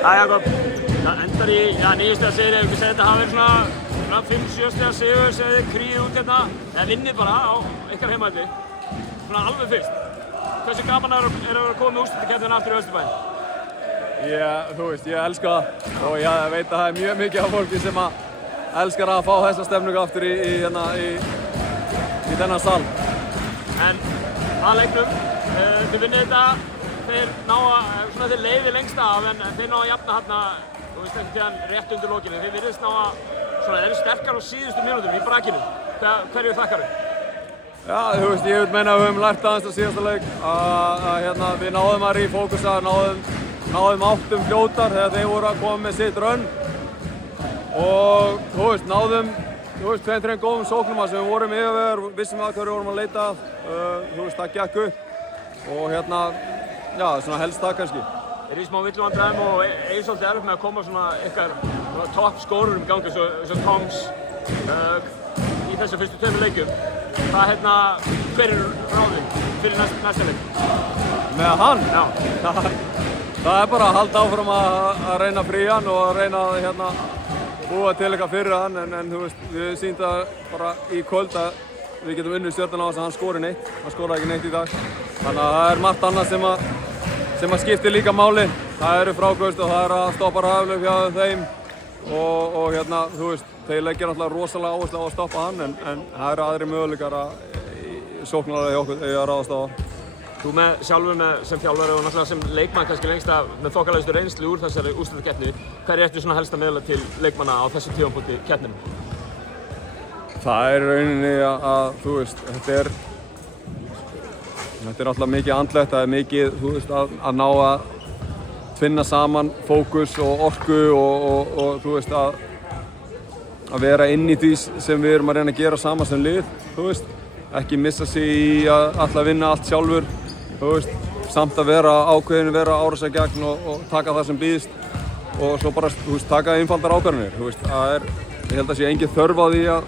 Jakob, það endar í nýju stiga sigri, ef ekki segja þetta hafi verið svona 5-7 stiga sigur sem þið kríðið út hérna, eða vinnið bara á ykkar heimavelli, svona alveg fyrst. Hversu gaman er að vera komið með úrslitakeppnina aftur í Austurbæinn? Þú veist, ég elska það og ég veit að það er mjög mikið af fólki sem elskar að fá þessa stemningu aftur í þennan sal. En að leiknum, þið vinnið þetta, þeir leiði lengst af en þeir ná að jafna hérna, þú veist ekki þegar rétt undir lokinu. Þeir virðist ná að, þeir eru sterkar á síðustu mínútum í brakinu. Hverju þakkar þau? Já, þú veist, ég vil meina að við höfum lært aðeins á síðasta leik að við náðum að refókusa, náðum áttum fljótar þegar þeir voru að koma með sitt rönn og þú veist, náðum 2-3 góðum sóknum sem við vorum yfir, vissum að hverju vorum að leita þú veist, það gekk upp og svona helst það kannski. Í smá villuvandræðum og eigið svolítið erfitt með að koma svona ykkar topp skórurum í gangi eins og Toms í þessu fyrstu 2 leikjum. Hver er ráðinn fyrir næsta leik? Með hann? Já. Það er bara að halda áfram að reyna að fría hann og að reyna að búa til eitthvað fyrir hann en þú veist, við sýndum bara í kvöld að við getum unnið Stjörnuna á þess að hann skori neitt. Hann skoraði ekki neitt í dag. Þannig að það er margt annað sem að skiptir líka máli. Það eru frákvöst og það er að stoppa raflaug hjá þeim og þú veist, þeir leggja náttúrulega rosalega áherslu á að stoppa hann en það eru aðrir möguleikar sóknarlega hjá okkur að ráðast á það. Þú sjálfur sem þjálfari og náttúrulega sem leikmann kannski lengst með þokkalegustu reynslu úr þessari úrslitakeppni. Hverju ertu svona helst að miðla til leikmanna á þessu tímapunkti keppninnar? Það er rauninni að þú veist, þetta er náttúrulega mikið andlegt, það er mikið, þú veist, að ná að finna saman fókus og orku og þú veist, að vera inn í því sem við erum að reyna að gera saman sem lið, þú veist, ekki missa sig í að alltaf vinna allt sjálfur, þú veist, samt að vera ákveðin, vera árasa gegn og taka það sem býðst og svo bara, þú veist, taka einfaldar ákvarðanir, þú veist, ég held að sé engin þörf á því að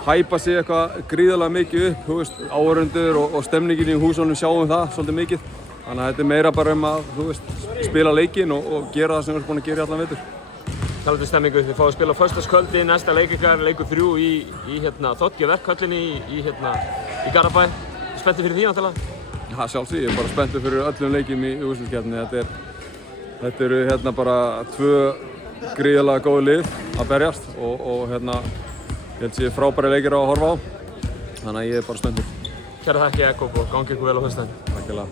hæpa sig eitthvað gríðarlega mikið upp, þú veist, áhorfendur og stemningin í húsunum sjáum það svolítið mikið. Þannig að þetta er meira bara að, þú veist, spila leikinn og gera það sem við erum búin að gera í allan vetur. Talandi um stemningu, þið fáið að spila á föstudagskvöldi, næsta leik ykkar, leikur 3 í Þottgeverkhöllinni í Garðabæ. Spenntur fyrir því náttúrulega? Já, sjálfsög, ég er bara spenntur fyrir öllum leikjum í úrslitakeppninni. Þetta eru bara 2 gríðarlega góð lið að berjast og ég held að sé frábæri leikir að horfa á, þannig að ég er bara spenntur. Kæra þakki Jakob og gangi ykkur vel á föstudaginn. Takk fyrir það.